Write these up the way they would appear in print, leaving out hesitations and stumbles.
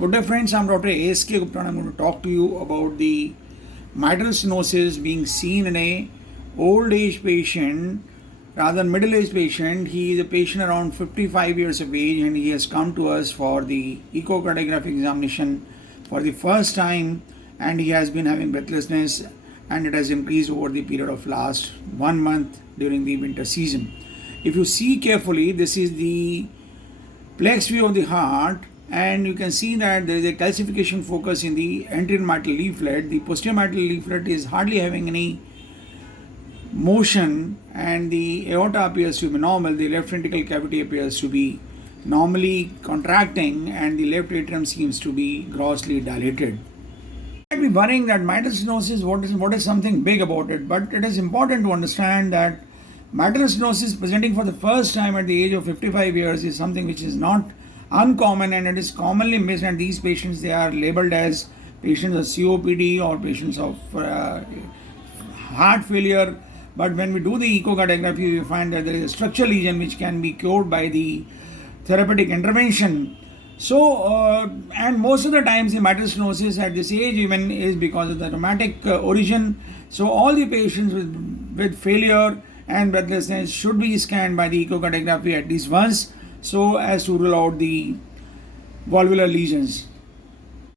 Good day friends, I'm Dr. A.S.K. Gupta and I'm going to talk to you about the mitral stenosis being seen in a old age patient rather than middle aged patient. He is a patient around 55 years of age and he has come to us for the echocardiographic examination for the first time, and he has been having breathlessness and it has increased over the period of last 1 month during the winter season. If you see carefully, this is the plex view of the heart, and you can see that there is a calcification focus in the anterior mitral leaflet. The posterior mitral leaflet is hardly having any motion and the aorta appears to be normal. The left ventricle cavity appears to be normally contracting and the left atrium seems to be grossly dilated. You might be worrying that mitral stenosis, what is something big about it, but it is important to understand that mitral stenosis presenting for the first time at the age of 55 years is something which is not uncommon and it is commonly missed, and these patients, they are labeled as patients of COPD or patients of heart failure. But when we do the echocardiography, we find that there is a structural lesion which can be cured by the therapeutic intervention. And most of the times the mitral stenosis at this age even is because of the rheumatic origin. So all the patients with failure and breathlessness should be scanned by the echocardiography at least once, so as to rule out the valvular lesions.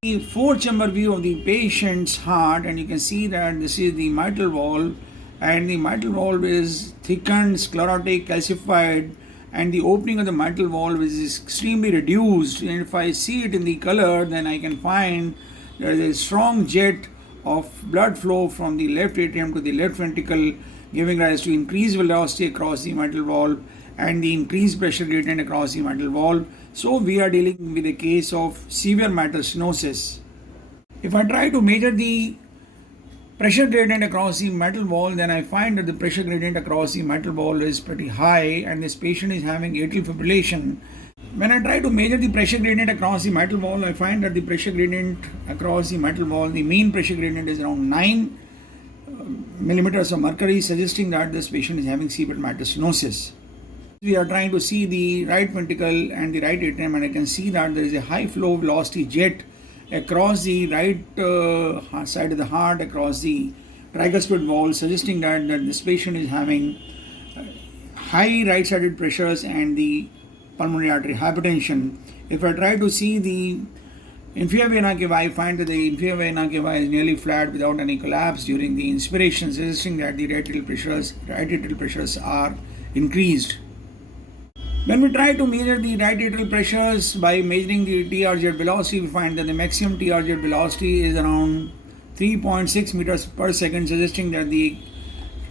The four-chamber view of the patient's heart, and you can see that this is the mitral valve, and the mitral valve is thickened, sclerotic, calcified, and the opening of the mitral valve is extremely reduced. And if I see it in the color, then I can find there is a strong jet of blood flow from the left atrium to the left ventricle, giving rise to increased velocity across the mitral valve and the increased pressure gradient across the mitral valve. So we are dealing with a case of severe mitral stenosis. If I try to measure the pressure gradient across the mitral valve, then I find that the pressure gradient across the mitral valve is pretty high and this patient is having atrial fibrillation. When I try to measure the pressure gradient across the mitral valve, I find that the pressure gradient across the mitral valve, the mean pressure gradient is around 9 millimeters of mercury, suggesting that this patient is having severe mitral stenosis. We are trying to see the right ventricle and the right atrium, and I can see that there is a high flow velocity jet across the right side of the heart, across the tricuspid wall, suggesting that this patient is having high right-sided pressures and the pulmonary artery hypertension. If I try to see the inferior vena cava, I find that the inferior vena cava is nearly flat without any collapse during the inspiration, suggesting that the right atrial pressures are increased. When we try to measure the right atrial pressures by measuring the TR-jet velocity, we find that the maximum TR-jet velocity is around 3.6 meters per second, suggesting that the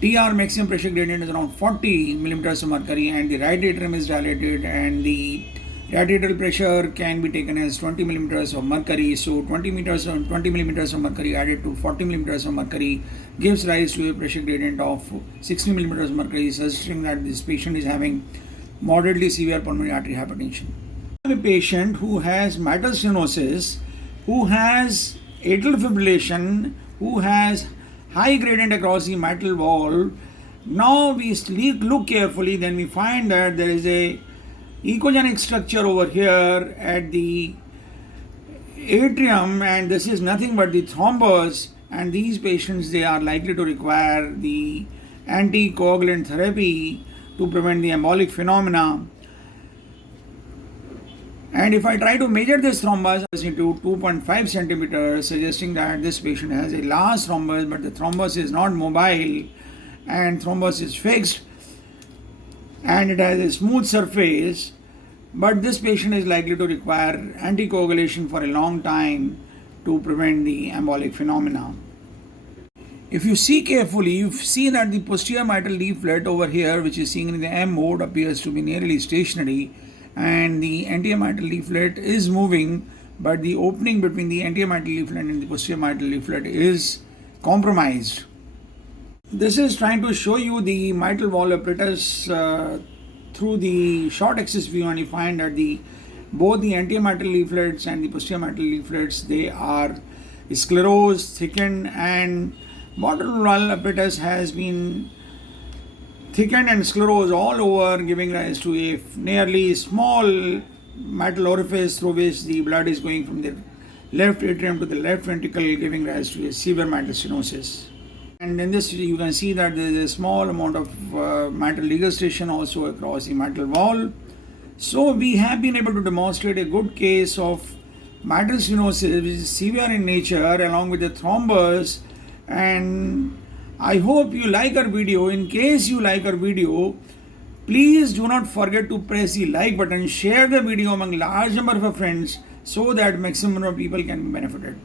TR maximum pressure gradient is around 40 millimeters of mercury and the right atrium is dilated and the right atrial pressure can be taken as 20 millimeters of mercury. So 20 millimeters of mercury added to 40 millimeters of mercury gives rise to a pressure gradient of 60 millimeters of mercury, suggesting that this patient is having moderately severe pulmonary artery hypertension. I have a patient who has mitral stenosis, who has atrial fibrillation, who has high gradient across the mitral valve. Now we look carefully, then we find that there is a echogenic structure over here at the atrium, and this is nothing but the thrombus, and these patients, they are likely to require the anticoagulant therapy to prevent the embolic phenomena. And if I try to measure this thrombus into 2.5 centimeters, suggesting that this patient has a large thrombus, but the thrombus is not mobile and thrombus is fixed and it has a smooth surface, but this patient is likely to require anticoagulation for a long time to prevent the embolic phenomena. If you see carefully, you see that the posterior mitral leaflet over here, which is seen in the M mode, appears to be nearly stationary, and the anterior mitral leaflet is moving, but the opening between the anterior mitral leaflet and the posterior mitral leaflet is compromised. This is trying to show you the mitral valve apparatus through the short axis view, and you find that both the anterior mitral leaflets and the posterior mitral leaflets, they are sclerosed, thickened, and mitral valve apparatus has been thickened and sclerosed all over, giving rise to a nearly small mitral orifice through which the blood is going from the left atrium to the left ventricle, giving rise to a severe mitral stenosis. And in this, you can see that there is a small amount of mitral regurgitation also across the mitral wall. So we have been able to demonstrate a good case of mitral stenosis, which is severe in nature, along with the thrombus. And I hope you like our video. In case you like our video, please do not forget to press the like button, share the video among large number of your friends so that maximum of people can be benefited.